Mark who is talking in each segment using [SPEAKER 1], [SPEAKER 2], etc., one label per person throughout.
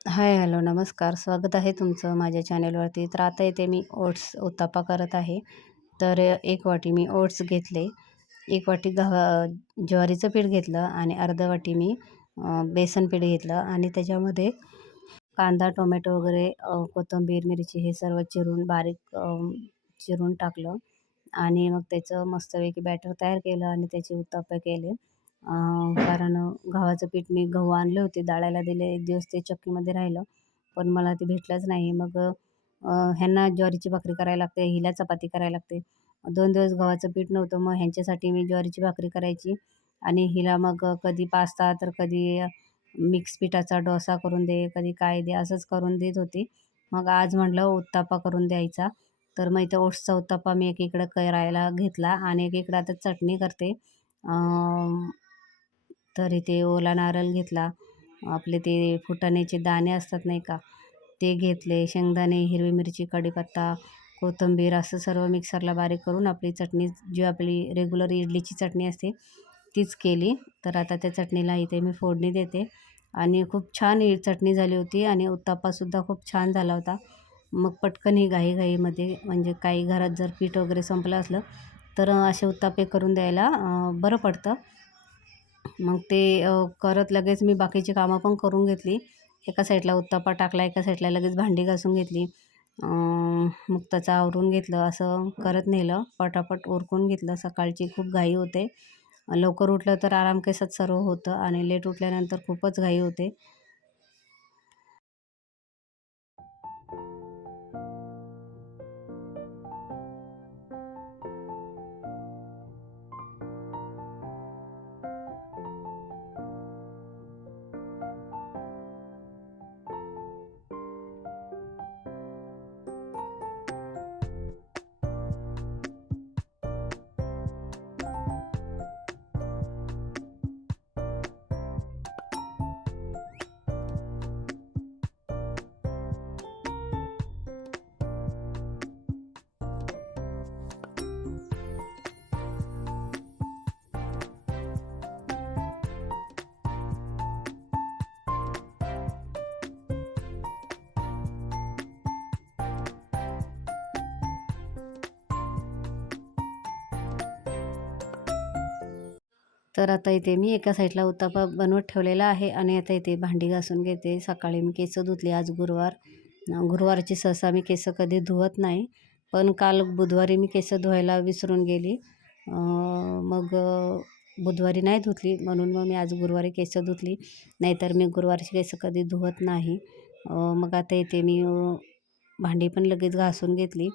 [SPEAKER 1] Hi hello नमस्कार. स्वागत आहे तुमचं माझ्या चॅनलवरती. तर आता येते मी ओट्स उत्तापा करत आहे. तर एक वाटी मी ओट्स घेतले. एक वाटी गव्हा ज्वारीचं पीठ घेतलं आणि अर्धा वाटी मी बेसन पीठ घेतलं. आणि त्याच्यामध्ये कांदा टोमॅटो वगैरे कोथिंबीर मिरची हे सर्व चिरून बारीक चिरून टाकलं. आणि मग त्याचं मस्तपैकी बॅटर तयार केलं आणि त्याचे उत्तापे केले. कारण गव्हाचं पीठ मी गहू आणले होते दळायला दिले एक दिवस ते चक्कीमध्ये राहिलं. पण मला ते भेटलंच नाही. मग ह्यांना ज्वारीची भाकरी करायला लागते हिला चपाती करायला लागते. दोन दिवस गव्हाचं पीठ नव्हतं मग ह्यांच्यासाठी मी ज्वारीची भाकरी करायची. आणि हिला मग कधी पास्ता तर कधी मिक्स पिठाचा डोसा करून दे कधी काय दे असंच करून देत होती. मग आज म्हटलं उत्तापा करून द्यायचा. तर मग इथं ओट्सचा उत्तापा मी एकीकडं करायला घेतला आणि एकीकडं आता चटणी करते. तर इथे ओला नारळ घेतला. आपले ते फुटाण्याचे दाणे असतात नाही का ते घेतले. शेंगदाणे हिरवी मिरची कढीपत्ता कोथिंबीर असं सर्व मिक्सरला बारीक करून आपली चटणी जी आपली रेग्युलर इडलीची चटणी असते तीच केली. तर आता त्या चटणीला इथे मी फोडणी देते. आणि खूप छान ही चटणी झाली होती आणि उत्तापासुद्धा खूप छान झाला होता. मग पटकन ही घाईघाईमध्ये म्हणजे काही घरात जर पीठ वगैरे संपलं असलं तर असे उत्तापे करून द्यायला बरं पडतं. मग ते करत लगेच मी बाकीची कामं पण करून घेतली. एका साईडला उत्तापा टाकला एका साईडला लगेच भांडी घासून घेतली. मग त्याचं आवरून घेतलं असं करत नेलं. पटापट उरकून घेतलं. सकाळची खूप घाई होते. लवकर उठलं तर आराम केसात सर्व होतं आणि लेट उठल्यानंतर खूपच घाई होते. तर आता इथे मी एका साईडला उत्तापा बनवत ठेवलेला आहे आणि आता इथे भांडी घासून घेते. सकाळी मी केस धुतली आज गुरुवार. गुरुवारची सहसा मी केस कधी धुवत नाही पण काल बुधवारी मी केस धुवायला विसरून गेली. मग बुधवारी नाही धुतली म्हणून मग मी आज गुरुवारी केस धुतली. नाहीतर मी गुरुवारची केस कधी धुवत नाही. मग आता इथे मी भांडी पण लगेच घासून घेतली.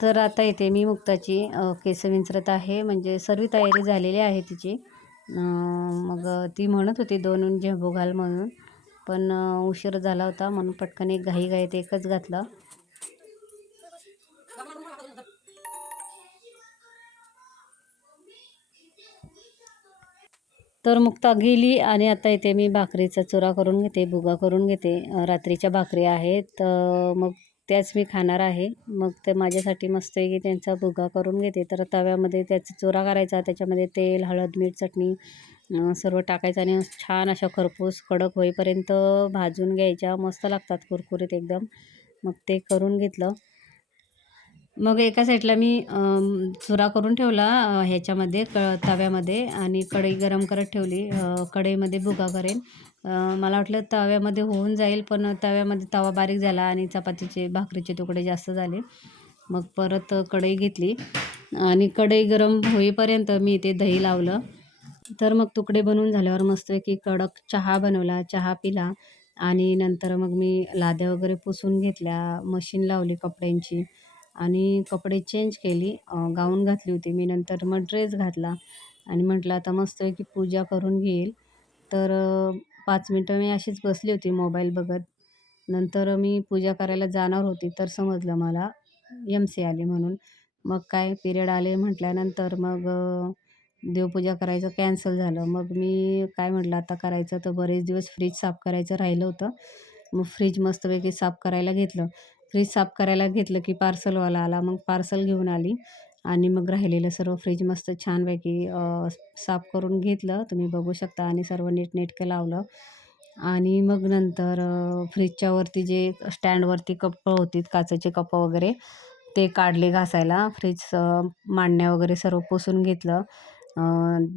[SPEAKER 1] तर आता इथे मी मुक्ताची केस विंचरत आहे. म्हणजे सर्व तयारी झालेली आहे तिची. मग ती म्हणत होती दोन झेंबू घाल म्हणून. पण उशीर झाला होता म्हणून पटकन एक घाई घाईत एकच घातलं. तर मुक्ता गेली आणि आता इथे मी भाकरीचा चुरा करून घेते भुगा करून घेते. रात्रीच्या भाकरी आहेत. मग त्याच मी खाणार आहे. मग ते माझ्यासाठी मस्त की त्यांचा भुगा करून घेते. तर तव्यामध्ये त्याचा चुरा करायचा. त्याच्यामध्ये तेल हळद मीठ चटणी सर्व टाकायचं आणि छान अशा खरपूस कडक होईपर्यंत भाजून घ्यायच्या. मस्त लागतात कुरकुरीत एकदम. मग ते करून घेतलं. मग एका साईडला मी चुरा करून ठेवला ह्याच्यामध्ये क तव्यामध्ये आणि कढई गरम करत ठेवली. कढईमध्ये भुगा करेन. मला वाटलं तव्यामध्ये होऊन जाईल पण तव्यामध्ये तवा बारीक झाला आणि चपातीचे भाकरीचे तुकडे जास्त झाले. मग परत कढई घेतली आणि कढई गरम होईपर्यंत मी ते दही लावलं. तर मग तुकडे बनवून झाल्यावर मस्तपैकी कडक चहा बनवला चहा पिला आणि नंतर मग मी लाद्या वगैरे पुसून घेतल्या मशीन लावली कपड्यांची आणि कपडे चेंज केली. गाऊन घातली होती मी नंतर मग ड्रेस घातला आणि म्हटलं आता मस्तपैकी पूजा करून घेईल. तर पाच मिनटं मी अशीच बसली होती मोबाईल बघत. नंतर मी पूजा करायला जाणार होती तर समजलं मला. एम सी आली म्हणून. मग काय पिरियड आले म्हटल्यानंतर मग देवपूजा करायचं कॅन्सल झालं. मग मी काय म्हटलं आता करायचं तर बरेच दिवस फ्रीज साफ करायचं राहिलं होतं. मग फ्रीज मस्तपैकी साफ करायला घेतलं. फ्रीज साफ करायला घेतलं की पार्सलवाला आला. मग पार्सल घेऊन आली. आणि मग राहिलेलं सर्व फ्रीज मस्त छानपैकी साफ करून घेतलं. तुम्ही बघू शकता आणि सर्व नीटनेटकं लावलं. आणि मग नंतर फ्रीजच्या वरती जे स्टँडवरती कप्पं होती काचेचे कप वगैरे ते काढले घासायला. फ्रीज मांडण्या वगैरे सर्व पुसून घेतलं.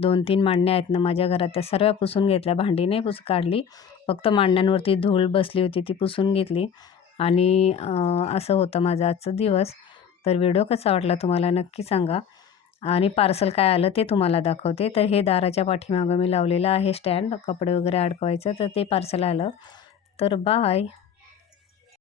[SPEAKER 1] दोन तीन मांडण्या आहेत ना माझ्या घरात त्या सर्व पुसून घेतल्या. भांडी नाही पुस काढली. फक्त मांडण्यांवरती धूळ बसली होती ती पुसून घेतली. आणि असं होतं माझा आजचा दिवस. तर व्हिडिओ कसा वाटला तुम्हाला नक्की सांगा. आणि पार्सल काय आलं ते तुम्हाला दाखवते. तर हे दाराच्या पाठीमागं मी लावलेलं आहे स्टँड. कपडे वगैरे अडकवायचं तर ते पार्सल आलं. तर बाय.